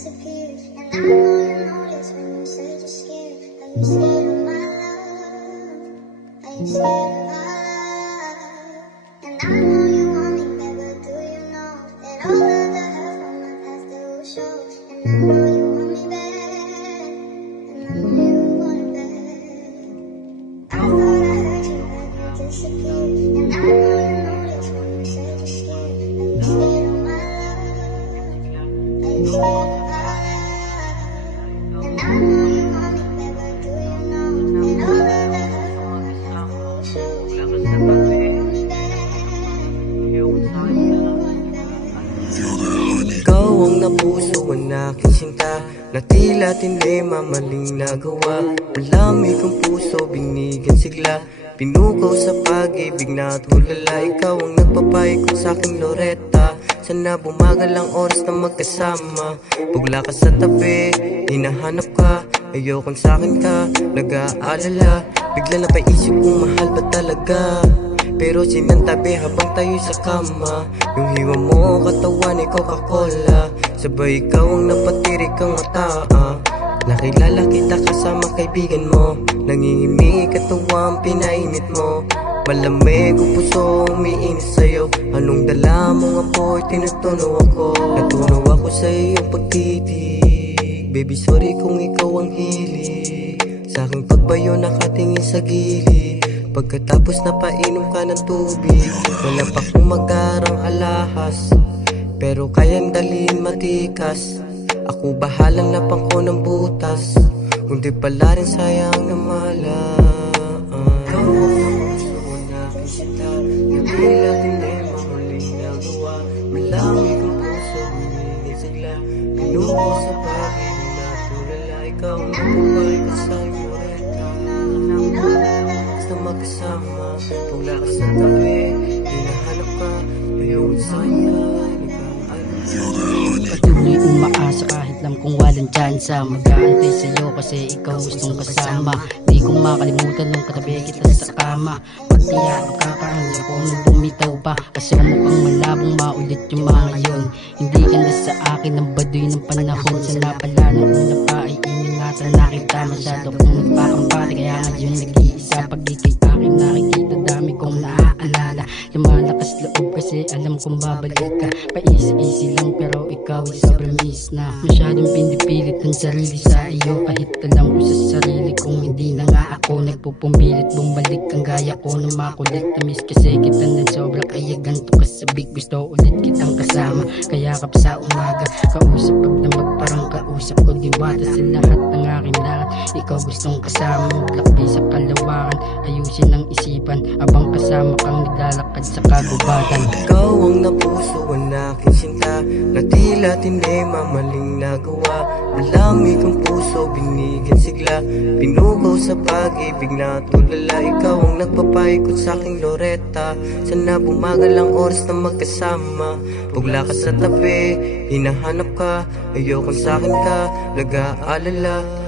disappear. And I know you notice when you said you're scared. Are you scared of my love? Are you scared of our love? And I know you want me back, but do you know that all of the hurt from my past it will show? And I know you want me back, and I know you want it back. I thought I heard you, but you disappeared. And I know you notice when you said you're scared. Are you scared of my love? Are you scared of our love? And I know you want me back, but do you know that all of the hurt from my past it will show? And I know you want me back, and I know you want it back. Ikaw ang napuso ang aking sinta, na tila tin'y mamaling nagawa. Malamig ang puso, binigan sigla, pinukaw sa pag-ibig na tulala. Ikaw ang nagpapaikot sa aking loreta, sana bumagal ang oras na magkasama. Bugla ka sa tabi, hinahanap ka, ayokong sa'kin ka, nag-aalala. Bigla na paisip kung mahal ba talaga, pero sinantabi habang tayo sa kama. Yung hiwa mo, katawan ay Coca-Cola, sabay ikaw ang napatirik ang mata. Nakilala kita kasama kaibigan mo, nangingimik katawan pinainit mo. Malamig ang puso, umiinit sa'yo. Anong dala mong apoy, tinutunaw ako. Natunaw ako sa iyong pagtitig. Baby sorry kung ikaw ang hilig, sa aking pagbayo nakatingin sa gilid. Pagkatapos napainom ka ng tubig, wala pa kong magarang alahas, pero kayang dalhin matikas. Ako bahalang napang ko ng butas, kundi pala rin sayang na malaan. Ikaw ang puso na aking sinta, nagila tin'y mahuling nagawa. Malamig ang puso, bumingin sigla, pinukaw sa pag-ibig na tulala. Ikaw ang nagpapaikot sa loreta, na magkasama. Bugla ka sa tabi, hinahanap ka, ayokong sa'kin ka, patuloy umaasa kahit alam kong walang tsansa. Mag-aantay sa'yo kasi ikaw gustong kasama. Di ko makalimutan nung katabi kita sa kama. Pati yakap ka parang ako nung bumitaw pa, kasi mukhang malabong maulit yung mga yun. Hindi ka na sa akin ang baduy ng panahon. Sana pala nung una pa ay iningatan na kita. Masyado kong nagpakampati, kaya ngayon nag-iisa. Pag di kay akin nakikita, dami kong naaalala. Lumalakas loob kasi alam kong babalik ka. Paisi-isi lang pero ikaw ay sobrang miss na. Masyadong pinipilit ng sarili sa iyo, kahit alam ko sa sarili kong hindi na nga ako nagpupumilit. Bumalik ang gaya ko na makulit. Na-miss kasi kita ng sobra, kaya ganito kasabik. Gusto ulit kitang kasama, kaya kap sa umaga. Kausap pag damag parang kausap ko, diwata sa lahat ng aking lahat. Ikaw gustong kasama, maglakbay sa kalawakan, ayusin ang isipan abang kasama kang naglalakad sa kagubatan. Ikaw ang napuso ang aking sinta, na tila tin'y mamaling nagawa. Malamig ang puso, binigan sigla, pinukaw sa pag-ibig na tulala. Ikaw ang nagpapaikot sa aking loreta, sana bumagal ang oras na magkasama. Bugla ka sa tabi, hinahanap ka, ayokong sa'kin ka, nag-aalala.